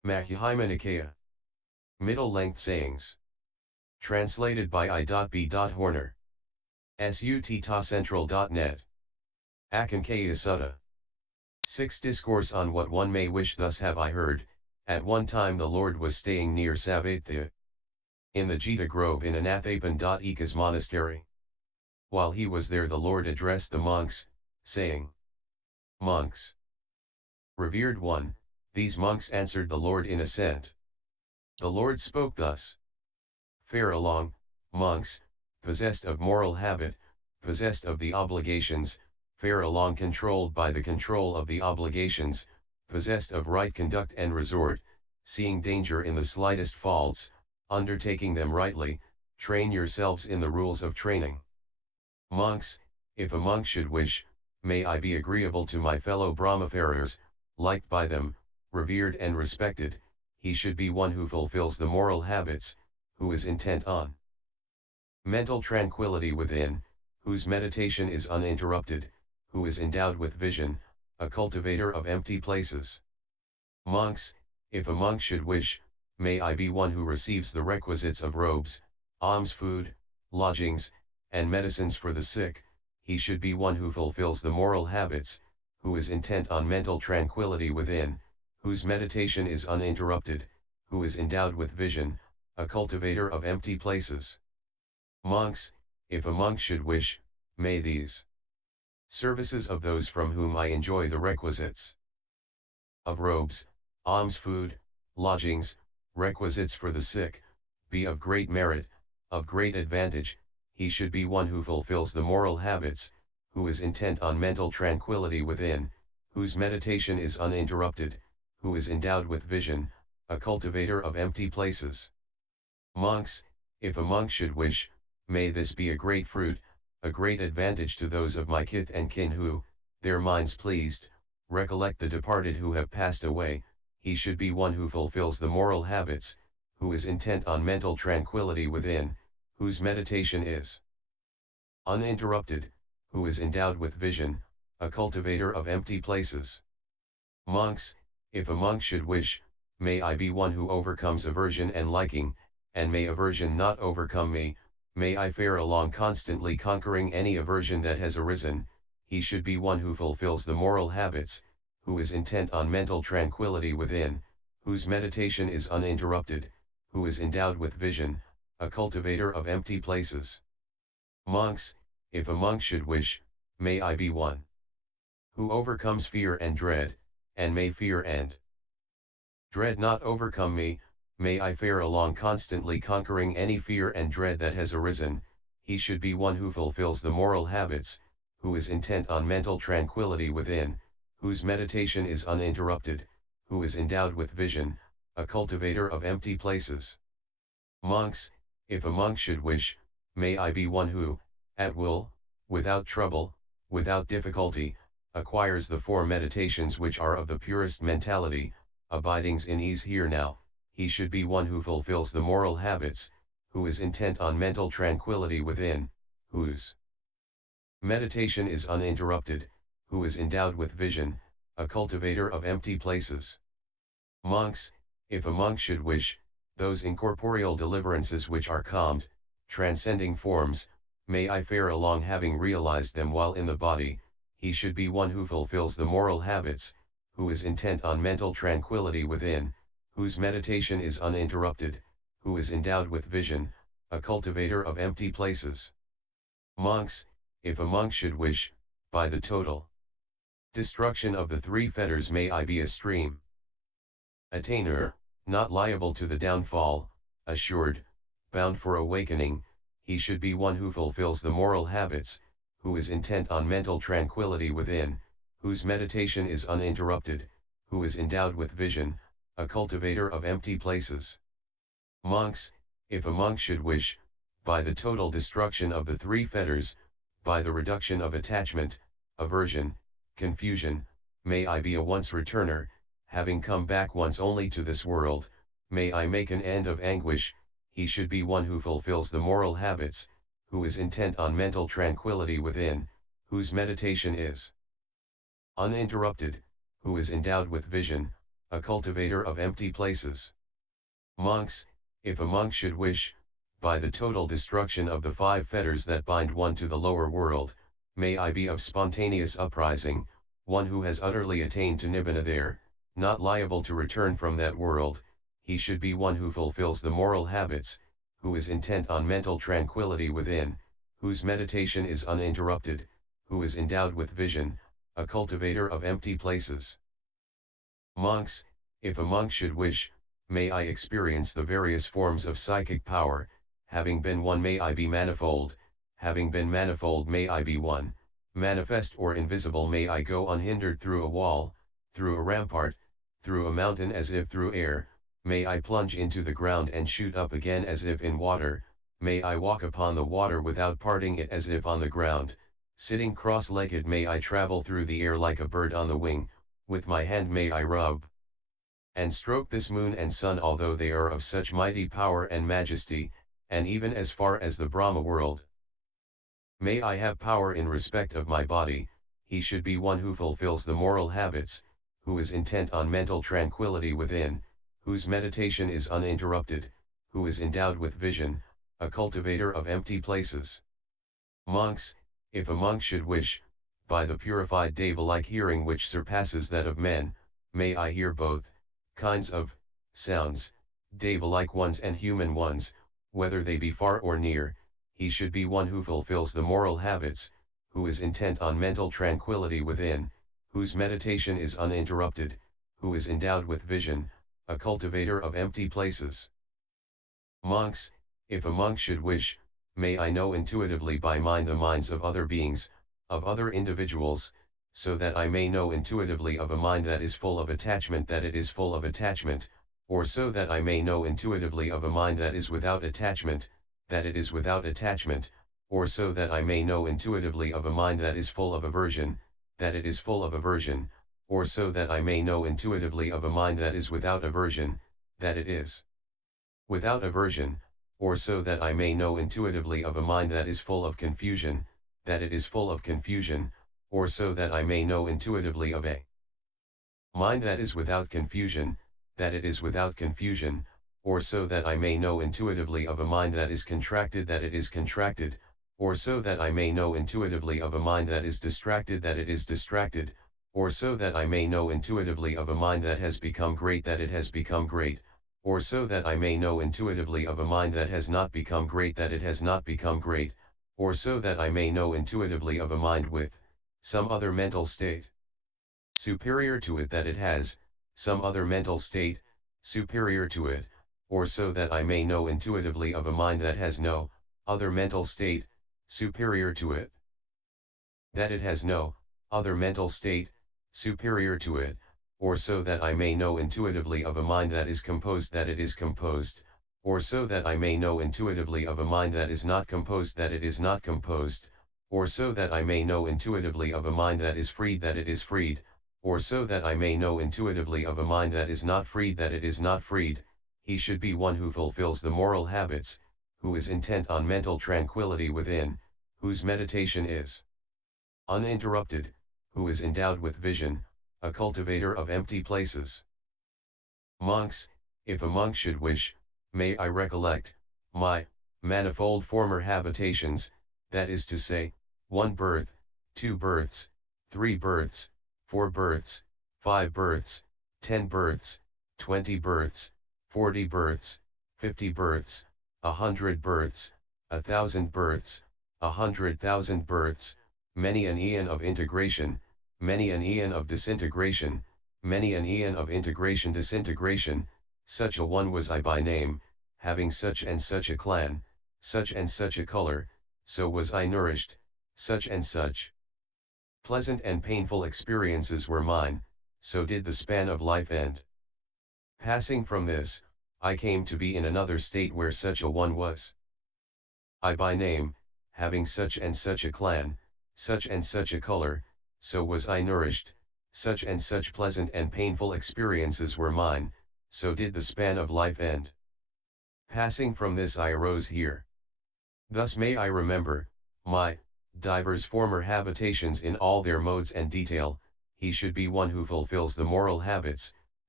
Nikaya. Middle-length sayings. Translated by I.B.Horner. sutacentral.net. Akankaya Sutta. 6 Discourse on what one may wish. Thus have I heard, at one time the Lord was staying near Savatya, in the Jita Grove in Anathapan.Eka's monastery. While he was there the Lord addressed the monks, saying, Monks, revered one, these monks answered the Lord in assent. The Lord spoke thus. Fare along, monks, possessed of moral habit, possessed of the obligations, fare along controlled by the control of the obligations, possessed of right conduct and resort, seeing danger in the slightest faults, undertaking them rightly, train yourselves in the rules of training. Monks, if a monk should wish, may I be agreeable to my fellow Brahma-farers, liked by them, revered and respected, he should be one who fulfills the moral habits, who is intent on mental tranquility within, whose meditation is uninterrupted, who is endowed with vision, a cultivator of empty places. Monks, if a monk should wish, may I be one who receives the requisites of robes, almsfood, lodgings, and medicines for the sick, he should be one who fulfills the moral habits, who is intent on mental tranquility within, whose meditation is uninterrupted, who is endowed with vision, a cultivator of empty places. Monks, if a monk should wish, may these services of those from whom I enjoy the requisites of robes, almsfood, lodgings, requisites for the sick, be of great merit, of great advantage, he should be one who fulfills the moral habits, who is intent on mental tranquility within, whose meditation is uninterrupted, who is endowed with vision, a cultivator of empty places. Monks, if a monk should wish, may this be a great fruit, a great advantage to those of my kith and kin who, their minds pleased, recollect the departed who have passed away, he should be one who fulfills the moral habits, who is intent on mental tranquility within, whose meditation is uninterrupted, who is endowed with vision, a cultivator of empty places. Monks, if a monk should wish, may I be one who overcomes aversion and liking, and may aversion not overcome me, may I fare along constantly conquering any aversion that has arisen, he should be one who fulfills the moral habits, who is intent on mental tranquility within, whose meditation is uninterrupted, who is endowed with vision, a cultivator of empty places. Monks, if a monk should wish, may I be one who overcomes fear and dread, and may fear and dread not overcome me, may I fare along constantly conquering any fear and dread that has arisen, he should be one who fulfills the moral habits, who is intent on mental tranquility within, whose meditation is uninterrupted, who is endowed with vision, a cultivator of empty places. Monks, if a monk should wish, may I be one who, at will, without trouble, without difficulty, acquires the 4 meditations which are of the purest mentality, abidings in ease here now, he should be one who fulfills the moral habits, who is intent on mental tranquility within, whose meditation is uninterrupted, who is endowed with vision, a cultivator of empty places. Monks, if a monk should wish, those incorporeal deliverances which are calmed, transcending forms, may I fare along having realized them while in the body, he should be one who fulfills the moral habits, who is intent on mental tranquility within, whose meditation is uninterrupted, who is endowed with vision, a cultivator of empty places. Monks, if a monk should wish, by the total destruction of the 3 fetters may I be a stream attainer, not liable to the downfall, assured, bound for awakening, he should be one who fulfills the moral habits, who is intent on mental tranquility within, whose meditation is uninterrupted, who is endowed with vision, a cultivator of empty places. Monks, if a monk should wish, by the total destruction of the 3 fetters, by the reduction of attachment, aversion, confusion, may I be a once returner, having come back once only to this world, may I make an end of anguish, he should be one who fulfills the moral habits, who is intent on mental tranquility within, whose meditation is uninterrupted, who is endowed with vision, a cultivator of empty places. Monks, if a monk should wish, by the total destruction of the 5 fetters that bind one to the lower world, may I be of spontaneous uprising, one who has utterly attained to nibbana there, not liable to return from that world, he should be one who fulfills the moral habits, who is intent on mental tranquility within, whose meditation is uninterrupted, who is endowed with vision, a cultivator of empty places. Monks, if a monk should wish, may I experience the various forms of psychic power, having been one may I be manifold, having been manifold may I be one, manifest or invisible may I go unhindered through a wall, through a rampart, through a mountain as if through air, may I plunge into the ground and shoot up again as if in water, may I walk upon the water without parting it as if on the ground, sitting cross-legged may I travel through the air like a bird on the wing, with my hand may I rub and stroke this moon and sun although they are of such mighty power and majesty, and even as far as the Brahma world. May I have power in respect of my body, he should be one who fulfills the moral habits, who is intent on mental tranquility within, whose meditation is uninterrupted, who is endowed with vision, a cultivator of empty places. Monks, if a monk should wish, by the purified deva-like hearing which surpasses that of men, may I hear both kinds of sounds, deva-like ones and human ones, whether they be far or near, he should be one who fulfills the moral habits, who is intent on mental tranquility within, whose meditation is uninterrupted, who is endowed with vision, a cultivator of empty places. Monks, if a monk should wish, may I know intuitively by mind the minds of other beings, of other individuals, so that I may know intuitively of a mind that is full of attachment that it is full of attachment, or so that I may know intuitively of a mind that is without attachment, that it is without attachment, or so that I may know intuitively of a mind that is full of aversion, that it is full of aversion, or so that I may know intuitively of a mind that is without aversion, that it is without aversion, or so that I may know intuitively of a mind that is full of confusion, that it is full of confusion, or so that I may know intuitively of a mind that is without confusion, that it is without confusion, or so that I may know intuitively of a mind that is contracted that it is contracted, or so that I may know intuitively of a mind that is distracted that it is distracted, or so that I may know intuitively of a mind that has become great that it has become great, or so that I may know intuitively of a mind that has not become great that it has not become great, or so that I may know intuitively of a mind with some other mental state superior to it that it has, some other mental state superior to it, or so that I may know intuitively of a mind that has no other mental state superior to it, that it has no other mental state superior to it, or so that I may know intuitively of a mind that is composed that it is composed, or so that I may know intuitively of a mind that is not composed that it is not composed, or so that I may know intuitively of a mind that is freed that it is freed, or so that I may know intuitively of a mind that is not freed that it is not freed, he should be one who fulfills the moral habits, who is intent on mental tranquility within, whose meditation is uninterrupted, who is endowed with vision, a cultivator of empty places. Monks, if a monk should wish, may I recollect my manifold former habitations, that is to say, 1 birth, 2 births, 3 births, 4 births, 5 births, 10 births, 20 births, 40 births, 50 births, 100 births, 1,000 births, 100,000 births, many an eon of integration, many an eon of disintegration, many an eon of integration disintegration, such a one was I by name, having such and such a clan, such and such a color, so was I nourished, such and such pleasant and painful experiences were mine, so did the span of life end. Passing from this, I came to be in another state where such a one was I by name, having such and such a clan, such and such a color, so was I nourished, such and such pleasant and painful experiences were mine, so did the span of life end. Passing from this I arose here. Thus may I remember my divers former habitations in all their modes and detail, he should be one who fulfills the moral habits,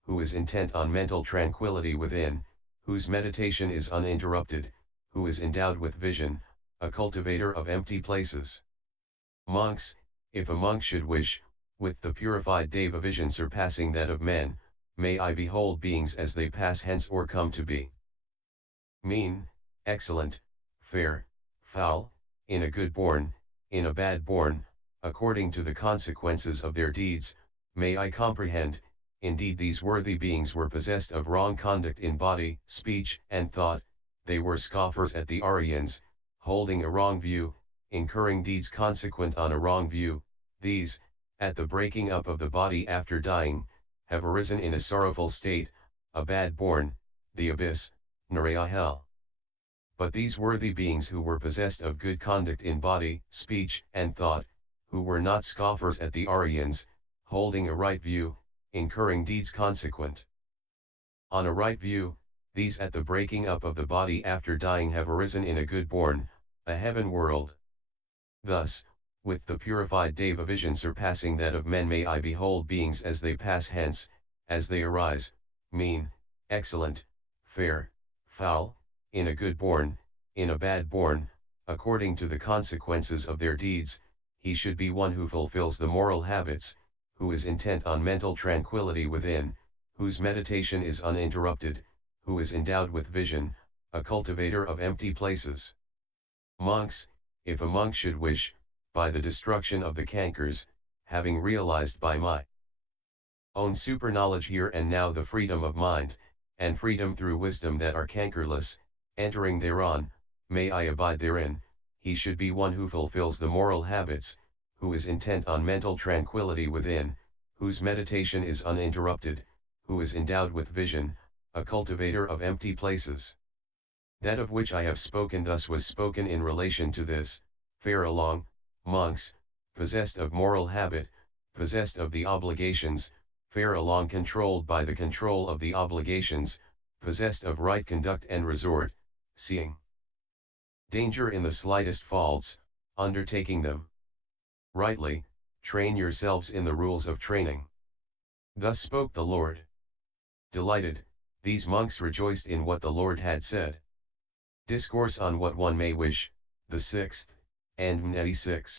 who is intent on mental tranquility within, whose meditation is uninterrupted, who is endowed with vision, a cultivator of empty places. Monks, if a monk should wish, with the purified deva vision surpassing that of men, may I behold beings as they pass hence or come to be. Mean, excellent, fair, foul, in a good born, in a bad born, according to the consequences of their deeds, may I comprehend. Indeed these worthy beings were possessed of wrong conduct in body, speech, and thought, they were scoffers at the Aryans, holding a wrong view, incurring deeds consequent on a wrong view. These, at the breaking up of the body after dying, have arisen in a sorrowful state, a bad born, the abyss, Naraya hell. But these worthy beings who were possessed of good conduct in body, speech, and thought, who were not scoffers at the Aryans, holding a right view, incurring deeds consequent on a right view, these at the breaking up of the body after dying have arisen in a good born, a heaven world. Thus, with the purified deva vision surpassing that of men may I behold beings as they pass hence, as they arise, mean, excellent, fair, foul, in a good born, in a bad born, according to the consequences of their deeds. He should be one who fulfills the moral habits, who is intent on mental tranquility within, whose meditation is uninterrupted, who is endowed with vision, a cultivator of empty places. Monks, if a monk should wish, by the destruction of the cankers, having realized by my own superknowledge here and now the freedom of mind, and freedom through wisdom that are cankerless, entering thereon, may I abide therein, he should be one who fulfills the moral habits, who is intent on mental tranquility within, whose meditation is uninterrupted, who is endowed with vision, a cultivator of empty places. That of which I have spoken thus was spoken in relation to this, fare along, monks, possessed of moral habit, possessed of the obligations, fare along controlled by the control of the obligations, possessed of right conduct and resort, seeing danger in the slightest faults, undertaking them rightly, train yourselves in the rules of training. Thus spoke the Lord. Delighted, these monks rejoiced in what the Lord had said. Discourse on what one may wish, the 6th, and 6.